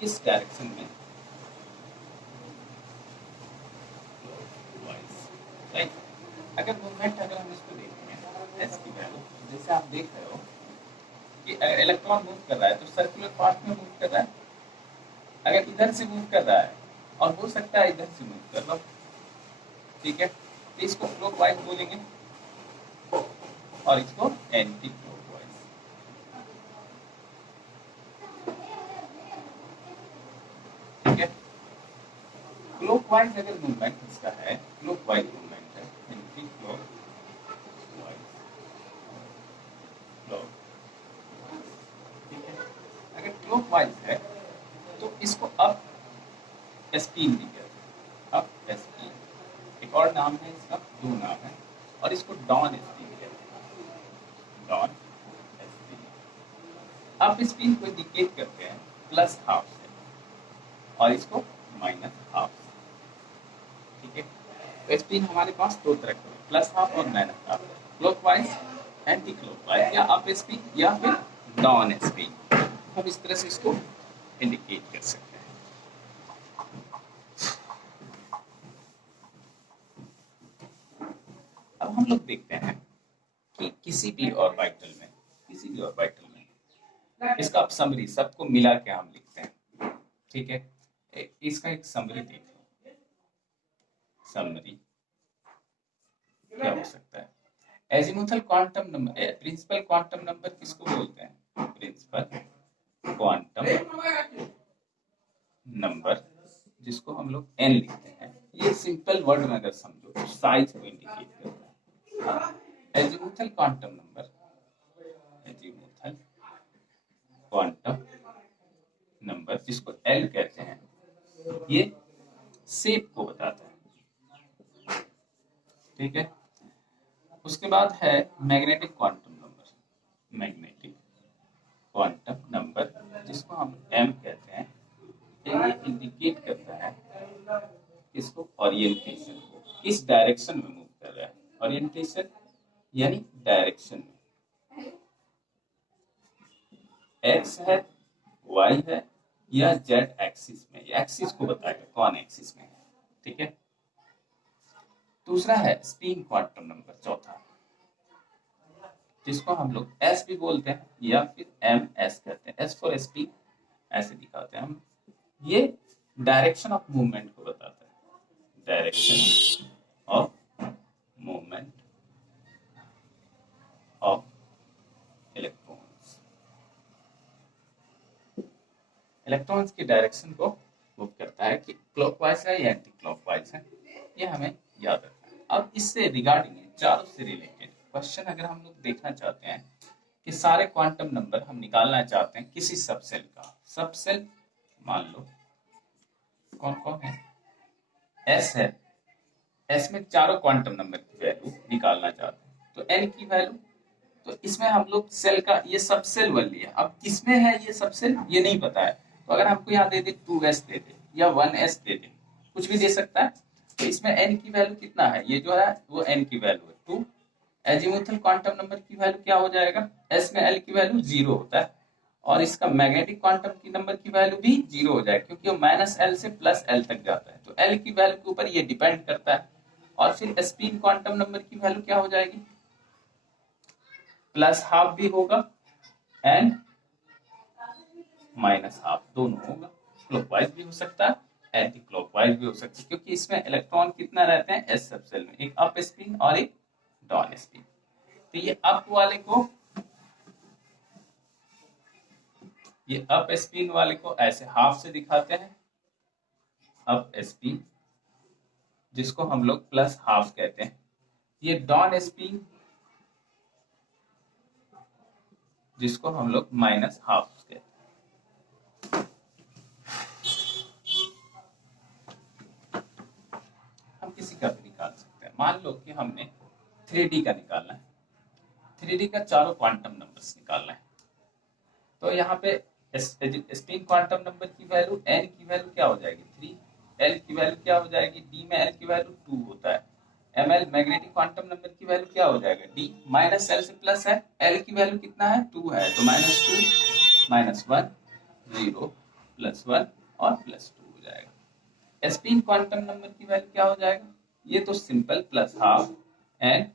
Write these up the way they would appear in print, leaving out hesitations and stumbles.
किस डायरेक्शन में, राइट। अगर मूवमेंट, अगर हम इसको देखेंगे एस की वैल्यू, जैसे आप देख रहे हो कि अगर इलेक्ट्रॉन मूव कर रहा है तो सर्कुलर पाथ में मूव कर रहा है, अगर इधर से मूव कर रहा है और हो सकता है इधर से मूव कर रहा हो, ठीक है, तो इसको क्लॉकवाइज बोलेंगे और इसको एंटी क्लॉकवाइज, ठीक है। क्लॉकवाइज अगर मूवमेंट इसका है, क्लॉकवाइज मूवमेंट है, एंटी क्लॉकवाइज, क्लॉक, ठीक है। अगर क्लॉकवाइज है तो इसको अप स्पिन भी कहते हैं, अप स्पिन, एक और नाम है इसका, दो नाम है, और इसको डाउन स्पिन कहते हैं, डाउन स्पिन। अप स्पिन को इंडिकेट करते हैं प्लस हाफ से और इसको माइनस हाफ से, ठीक है। तो स्पिन हमारे पास दो तरह के, प्लस हाफ और minus half, clockwise, anti clockwise, या अप स्पिन या फिर डाउन स्पिन, हम इस तरह से इसको इंडिकेट कर सकते हैं। अब हम लोग देखते हैं कि किसी भी ऑर्बिटल में, किसी भी ऑर्बिटल में इसका अब समरी सबको मिला के हम लिखते हैं, ठीक है। इसका एक समरी देख लो, समरी क्या हो सकता है। Azimuthal quantum number, principal quantum number किसको बोलते हैं, प्रिंसिपल क्वांटम नंबर, जिसको हम लोग एन लिखते हैं। ये सिंपल वर्ड में अगर समझो तो साइज को इंडिकेट करता है। Azimuthal quantum number, azimuthal quantum number जिसको एल कहते हैं, ये शेप को बताता है, ठीक है। उसके बाद है magnetic quantum number, magnetic quantum number जिसको हम एम कहते हैं, ये इंडिकेट करता है इसको ओरिएंटेशन को, किस डायरेक्शन में मूव कर रहा है, ओरिएंटेशन यानी डायरेक्शन में, एक्स है, वाई है या जेड एक्सिस में, एक्सिस को बताएगा कौन एक्सिस में है, ठीक है। दूसरा है स्पिन क्वांटम नंबर, चौथा, जिसको हम लोग एस भी बोलते हैं या फिर एम एस कहते हैं, एस फॉर स्पिन ऐसे दिखाते हैं हम। ये डायरेक्शन ऑफ मूवमेंट को बताता है, direction of movement of electrons, electrons की डायरेक्शन को मूव करता है कि क्लॉकवाइज है या एंटी क्लॉकवाइज है, ये हमें याद रखना है। अब इससे रिगार्डिंग, चारों से रिलेटेड क्वेश्चन अगर हम लोग देखना चाहते हैं कि सारे क्वांटम नंबर हम निकालना चाहते हैं किसी सबसेल का, सबसेल मान लो कौन कौन है, एस है, एस में चारों क्वांटम नंबर की वैल्यू निकालना चाहते हैं, तो एन की वैल्यू, तो इसमें हम लोग सेल का ये सब सेल वन लिया, अब किसमें है ये सब सेल ये नहीं पता है, तो अगर हमको यहाँ दे दे 2s दे दे या 1s दे दे, कुछ भी दे सकता है, तो इसमें n की वैल्यू कितना है, ये जो है वो n की वैल्यू है 2। एजीमुथल क्वांटम नंबर की वैल्यू क्या हो जाएगा, s में l की वैल्यू 0 होता है, और इसका मैग्नेटिक क्वांटम की नंबर की वैल्यू भी 0 हो जाएगा, क्योंकि वो -l से +l तक जाता है, तो l की वैल्यू के ऊपर ये डिपेंड करता है। और फिर स्पिन क्वांटम नंबर की वैल्यू क्या हो जाएगी, +½ भी होगा एंड -½ दोनों होगा, क्लॉकवाइज भी हो सकता है, एंटी क्लॉकवाइज भी हो सकता है, क्योंकि इसमें इलेक्ट्रॉन कितना रहते हैं एस सबसेल में, एक अप स्पिन और एक डाउन स्पिन। तो ये अप वाले को, ये अप स्पिन वाले को ऐसे हाफ से दिखाते हैं, अप स्पिन जिसको हम लोग +½ कहते हैं, ये डाउन स्पिन जिसको हम लोग -½ कहते हैं। हम किसी का भी निकाल सकते हैं, मान लो कि हमने 3D का निकालना है, 3D का चारों क्वांटम नंबर्स निकालना है, तो यहाँ पे स्पिन क्वांटम नंबर की वैल्यू n की वैल्यू क्या हो जाएगी 3, l की वैल्यू क्या हो जाएगी d में l की वैल्यू 2 होता है, ml मैग्नेटिक क्वांटम नंबर की वैल्यू क्या हो जाएगा d, -l से प्लस है, l की वैल्यू कितना है 2 है, तो -2 -1 0 +1 और +2 हो जाएगा। स्पिन क्वांटम नंबर की वैल्यू क्या हो जाएगा? ये तो सिंपल +12 एंड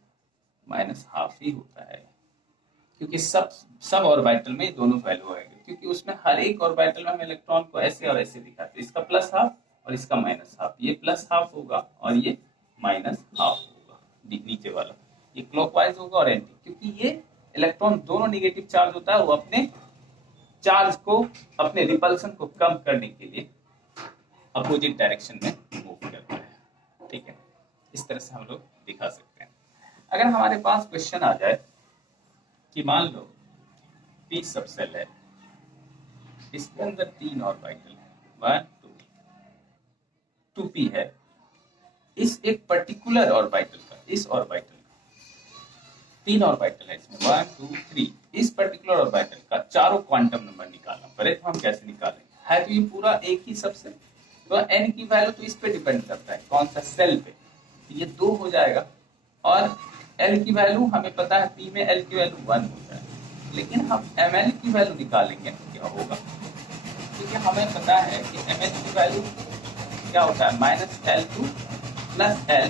-12 ही होता है, क्योंकि सब ऑर्बिटल में दोनों वैल्यू आएंगे, क्योंकि उसमें हर एक ऑर्बिटल में हम इलेक्ट्रॉन को ऐसे और ऐसे दिखाते हैं, इसका +12 और इसका -12, ये +12 होगा और ये -12 होगा, नीचे वाला ये क्लॉकवाइज होगा और एंटी, क्योंकि ये इलेक्ट्रॉन दोनों नेगेटिव चार्ज होता है, वो अपने चार्ज को, अपने रिपल्सन को कम करने के लिए अपोजिट डायरेक्शन में मूव करता है। ठीक है, इस तरह से हम लोग दिखा सकते हैं। अगर हमारे पास क्वेश्चन आ जाए कि मान लो पी सब सेल है, इसके अंदर 3 ऑर्बिटल है, 1 2 2p है, इस एक पर्टिकुलर ऑर्बिटल का, इस ऑर्बिटल का 3 ऑर्बिटल है इसमें, 1 2 3, इस पर्टिकुलर ऑर्बिटल का चारों क्वांटम नंबर निकालना पड़े तो हम कैसे निकालेंगे? है तो ये पूरा एक ही सबसे, तो n की वैल्यू तो इस पे डिपेंड करता है, कौन सा सेल पे, ये 2 हो जाएगा, और l की वैल्यू हमें पता है, p में l की वैल्यू 1 होता है, लेकिन हम ml की वैल्यू निकालेंगे तो क्या होगा? क्योंकि हमें पता है कि ml की वैल्यू क्या होता है, -L2 + L,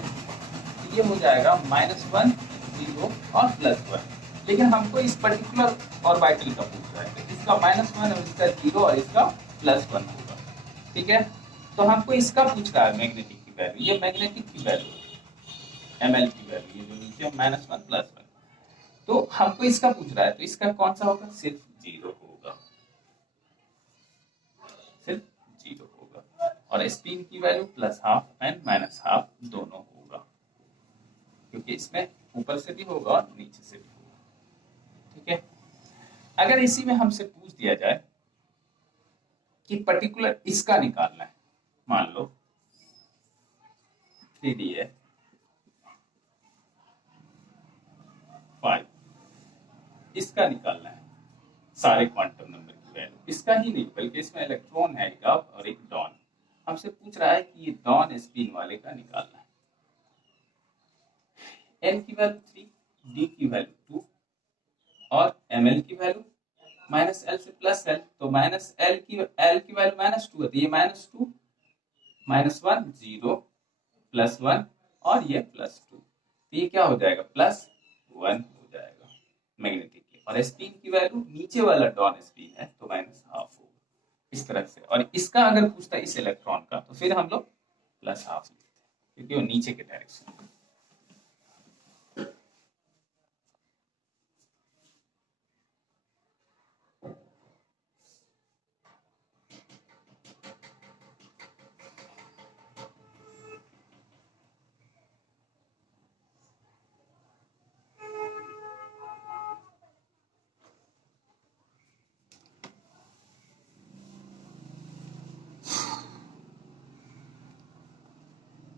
ये हो जाएगा -1 0 और +1, लेकिन हमको इस पर्टिकुलर ऑर्बिटल का पूछ रहा है, तो इसका -1 और इसका 0 और इसका +1 होगा। ठीक है, तो हमको इसका पूछ रहा है मैग्नेटिक की वैल्यू, ये मैग्नेटिक की वैल्यू है, ml की वैल्यू, ये जो नीचे -1 +1, तो हमको इसका पूछ रहा है, तो इसका कौन सा होगा? सिर्फ 0 होगा, सिर्फ 0 होगा, और स्पिन की वैल्यू +12 एंड -12 दोनों होगा, क्योंकि इसमें ऊपर से भी होगा और नीचे से भी होगा। ठीक है, अगर इसी में हमसे पूछ दिया जाए कि पर्टिकुलर इसका निकालना है, मान लो 3D है 5, इसका निकालना है सारे क्वांटम नंबर की वैल्यू, इसका ही नहीं बल्कि इसमें इलेक्ट्रॉन है एक अप और एक डाउन, हमसे पूछ रहा है कि ये डाउन स्पिन वाले का निकालना है। n की वैल्यू 3, d की वैल्यू 2 और ml की वैल्यू -l से +l, तो -l की वैल्यू -2 है, तो ये -2 -1 0 +1 और ये +2, तो ये क्या हो जाएगा? +1 हो जाएगा मैग्नेटिक की, और स्पिन की वैल्यू नीचे वाला डाउन स्पिन है तो -12 होगा, इस तरह से। और इसका अगर पूछता है इस इलेक्ट्रॉन का, तो फिर हम लोग +12 लिखते हैं, क्योंकि वो नीचे के डायरेक्शन में।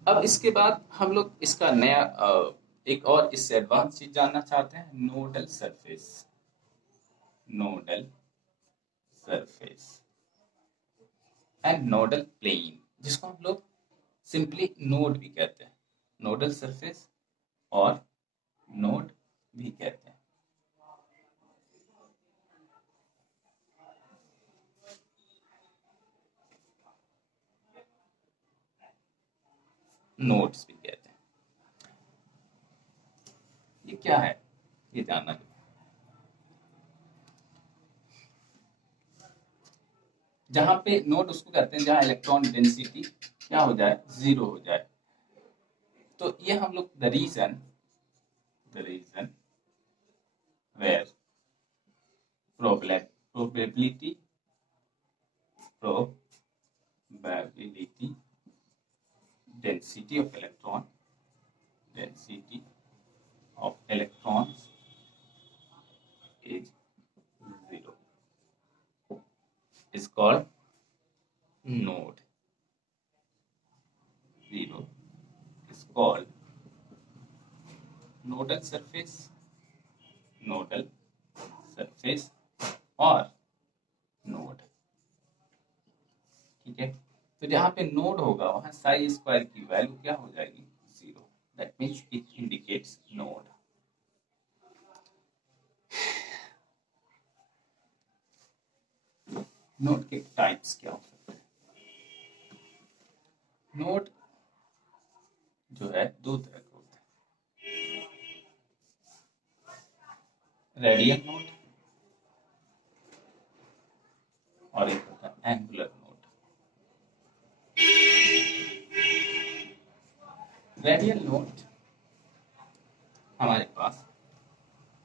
अब इसके बाद हम लोग इसका नया एक और इससे एडवांस चीज जानना चाहते हैं, nodal surface, nodal surface and nodal plane, जिसको हम लोग सिंपली नोड भी कहते हैं, नोडल सरफेस और नोड भी कहते हैं। नोड्स भी कहते हैं। ये क्या है, ये जानना चाहिए। जहां पे नोड उसको कहते हैं जहां इलेक्ट्रॉन डेंसिटी क्या हो जाए, 0 हो जाए, तो ये हम लोग the region where probability density of electrons is 0 is called node. 0 is called nodal surface और नोड। ठीक है, तो जहां पे नोड होगा वहां साई स्क्वायर की वैल्यू क्या हो जाएगी, 0, that means it indicates node. Node के टाइप्स क्या हो सकते हैं? नोड जो है दो तरह के होते हैं, रेडियल नोड और एक होता है एंगुलर नोड। रेडियल नोड हमारे पास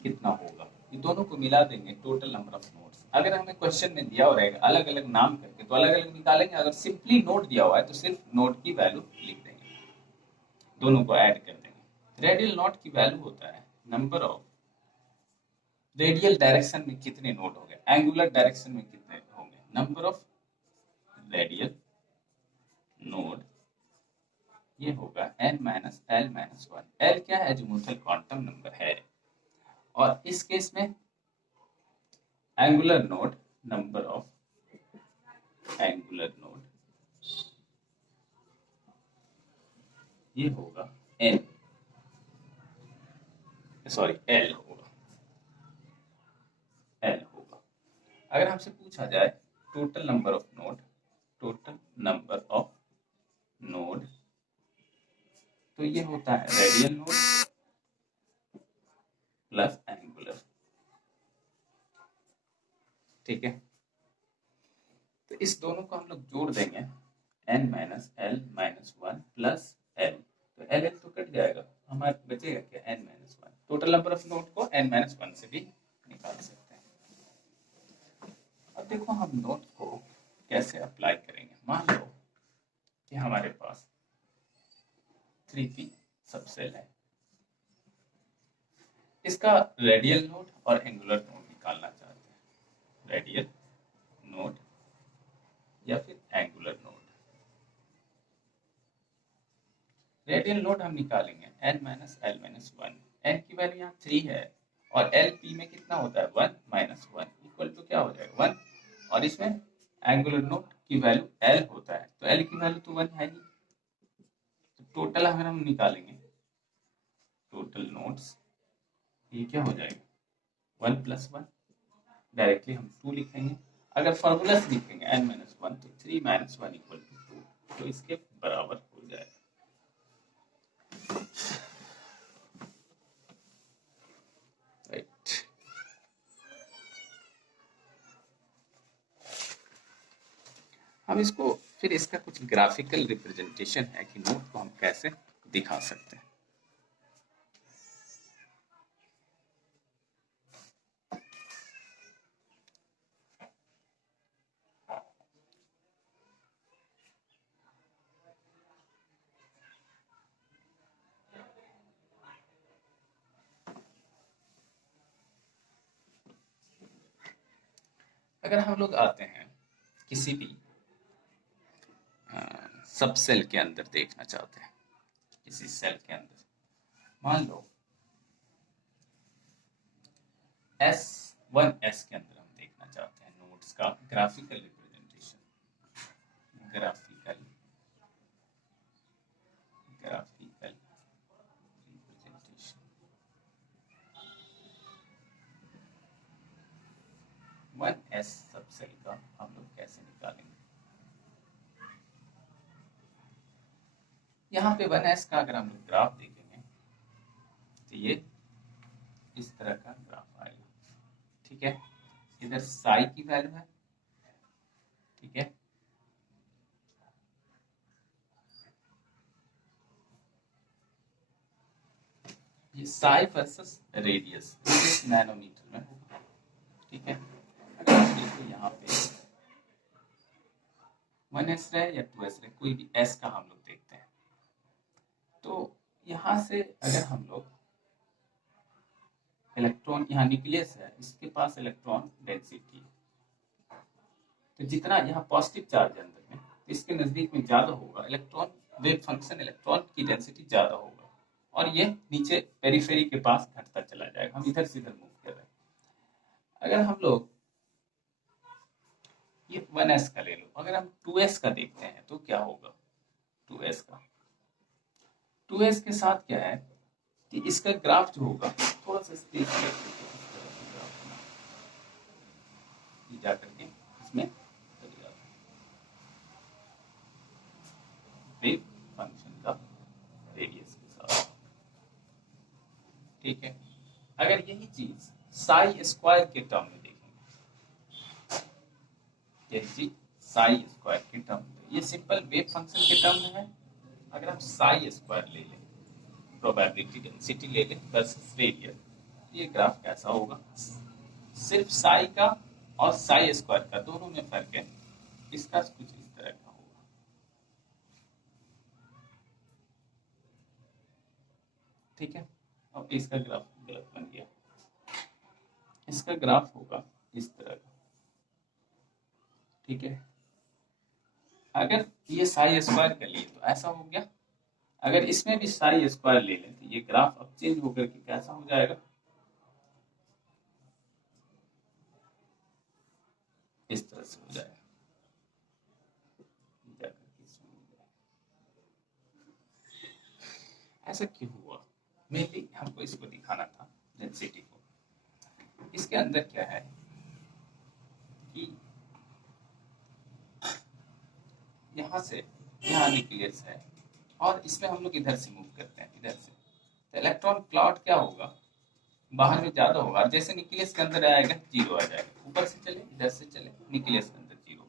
कितना होगा, ये दोनों को मिला देंगे टोटल नंबर ऑफ नोड्स। अगर हमें क्वेश्चन में दिया हो रहेगा अलग अलग नाम करके तो अलग अलग निकालेंगे, अगर सिंपली नोड दिया हुआ है तो सिर्फ नोड की वैल्यू लिख देंगे, दोनों को ऐड कर देंगे। रेडियल नोड की वैल्यू होता है नंबर ऑफ, रेडियल डायरेक्शन में कितने नोड हो गए, एंगुलर डायरेक्शन में कितने होंगे, नंबर ऑफ रेडियल नोड, ये होगा n minus L minus one. L क्या है, अज़ीमुथल क्वांटम नंबर है। और इस केस में angular node, number of angular node, ये होगा n, सॉरी l होगा, l होगा। अगर हमसे पूछा जाए total number of node, total number of node, तो ये होता है रेडियल नोड प्लस एंगुलर, ठीक है। तो इस दोनों को हम लोग जोड़ देंगे, n minus L minus one plus L, तो एल एल तो कट जाएगा, हमारे बचेगा क्या, n minus one. Total number of node को n माइनस वन से भी निकाल सकते हैं। अब देखो हम नोड को कैसे अप्लाई करेंगे। मान लो कि हमारे पास 3p सबसेल है, इसका रेडियल नोड और एंगुलर नोड निकालना चाहते हैं, रेडियल नोड या फिर एंगुलर नोड। रेडियल नोड हम निकालेंगे n minus L minus one, N की वैल्यू यहाँ 3 है और एल पी में कितना होता है 1 माइनस वन, इक्वल टू क्या हो जाएगा 1, और इसमें एंगुलर नोड की वैल्यू एल होता है, तो एल की वैल्यू तो 1 है ही। तो टोटल अगर हम निकालेंगे टोटल नोड्स, ये क्या हो जाएगा 1 प्लस वन, डायरेक्टली हम 2 लिखेंगे। अगर फॉर्मूला से लिखेंगे n माइनस वन तो 3 माइनस वन इक्वल टू 2, तो इसके बराबर हो जाएगा। राइट, हम इसको फिर इसका कुछ ग्राफिकल रिप्रेजेंटेशन है कि नोड को हम कैसे दिखा सकते हैं। अगर हम लोग आते हैं किसी भी सब सेल के अंदर देखना चाहते हैं, किसी सेल के अंदर, मान लो S1S के अंदर हम देखना चाहते हैं नोड्स का graphical representation, graphical representation 1S सब सेल का हम लोग कैसे निकालेंगे। यहाँ पे 1S का अगर हम लोग ग्राफ देखेंगे तो ये इस तरह का ग्राफ आएगा, ठीक है। इधर साई की वैल्यू है, ठीक है, ये साई वर्सेस रेडियस नैनोमीटर में होगा, ठीक है। अगर आप देखो यहाँ पे 1S रहे या 2S रहे, कोई भी S का हम लोग देखते हैं, तो यहाँ से अगर हम लोग इलेक्ट्रॉन, यहाँ न्यूक्लियस है, इसके पास इलेक्ट्रॉन डेंसिटी, तो जितना यहाँ पॉजिटिव चार्ज है अंदर में, तो इसके नजदीक में ज्यादा होगा इलेक्ट्रॉन, वेव फंक्शन इलेक्ट्रॉन की डेंसिटी ज्यादा होगा, और ये नीचे पेरिफेरी के पास घटता चला जाएगा। हम इधर से इधर मूव कर रहे हैं। अगर हम लोग ये 1S का ले लो, अगर हम 2S का देखते हैं तो क्या होगा, 2S का, 2S के साथ क्या है कि इसका ग्राफ जो होगा थोड़ा सा स्पेस जा करके इसमें फंक्शन का रेडियस के साथ। ठीक है, अगर यही चीज साई स्क्वायर के टर्म में देखेंगे, यही चीज साई स्क्वायर के टर्म में, ये सिंपल वेव फंक्शन के टर्म में है। अगर हम साई स्क्वायर ले लें, प्रोबेबिलिटी डेंसिटी ले लें वर्सेस रेडियस, ये ग्राफ कैसा होगा? सिर्फ साई का और साई स्क्वायर का दोनों में फर्क है, इसका कुछ इस तरह का होगा। ठीक है, अब इसका ग्राफ गलत बन गया, इसका ग्राफ होगा इस तरह का। ठीक है, अगर ये साई स्क्वायर कर लिए तो ऐसा हो गया, अगर इसमें भी साई स्क्वायर ले लें तो ये ग्राफ अब चेंज होकर के कैसा हो जाएगा? इस तरह से हो जाएगा। ऐसा क्यों हुआ? मेनली हमको इसको दिखाना था, डेंसिटी को। इसके अंदर क्या है कि यहाँ से यहाँ न्यूक्लियस है और इसमें हम लोग इधर से मूव करते हैं, इधर से, तो इलेक्ट्रॉन क्लाउड क्या होगा? बाहर में ज्यादा होगा, और जैसे न्यूक्लियस के अंदर आएगा जीरो आ जाएगा, ऊपर से चले इधर से चले न्यूक्लियस के अंदर जीरो।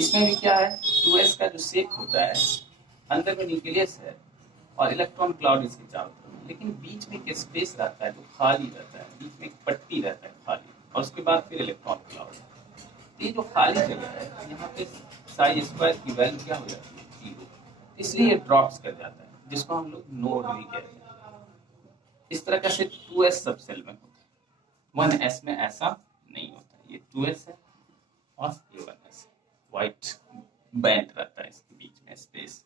इसमें भी क्या है, 2s का जो शेप होता है, अंदर में न्यूक्लियस है और इलेक्ट्रॉन क्लाउड इसके चारों तरफ, लेकिन बीच में एक स्पेस रहता है जो खाली रहता है, बीच में एक पट्टी रहता है खाली, और उसके बाद फिर इलेक्ट्रॉन क्लाउड। ये जो खाली जगह है, यहाँ पे साई स्क्वायर की वैल्यू क्या हो जाती है? जीरो, इसलिए ड्रॉप्स कर जाता है, जिसको हम लोग नोड भी कहते हैं। इस तरह का सिर्फ 2s सब सेल में होता है, 1s में ऐसा नहीं होता। ये 2s है और ये 1s है, व्हाइट बैंड रहता है इसके बीच में space.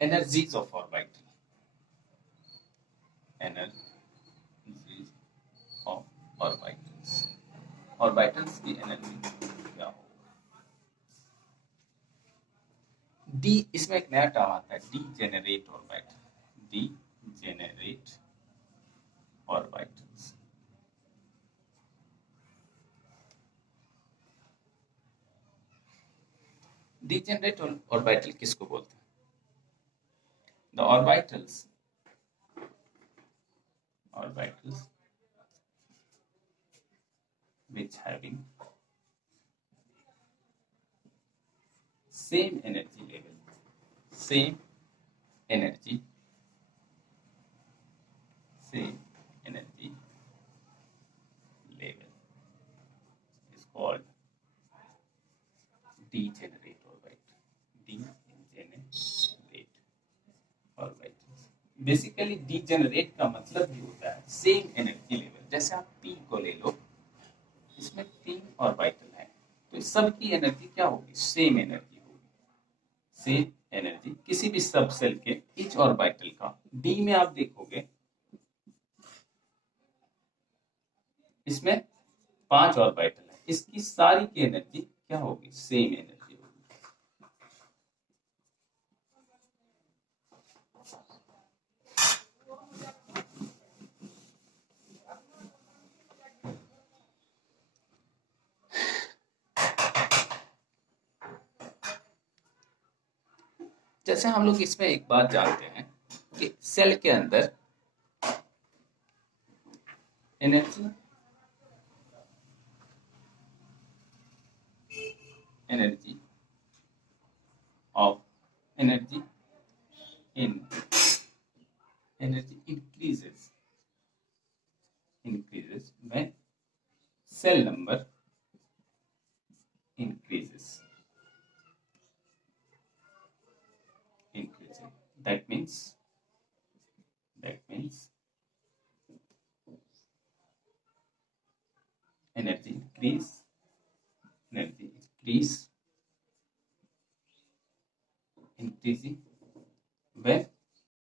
energies of orbital, energies of orbitals, orbitals की एनर्जी क्या हो? डी, इसमें एक नया टर्म आता है, D generate orbital, D generate orbitals. Degenerate orbital किसको बोलते हैं? The orbitals which having same energy level, same energy level is called degenerate orbital, degenerate orbital। Basically degenerate का मतलब भी होता है सेम एनर्जी लेवल। जैसे आप पी को ले लो, इसमें 3 ऑर्बिटल है, तो सबकी एनर्जी क्या होगी? सेम एनर्जी होगी, सेम एनर्जी किसी भी सब सेल के ईच ऑर्बिटल का। डी में आप देखोगे इसमें 5 ऑर्बिटल है, इसकी सारी की एनर्जी क्या होगी? सेम एनर्जी होगी। जैसे हम लोग इसमें एक बात जानते हैं कि सेल के अंदर energy of energy increases when cell number increasing, that means energy increase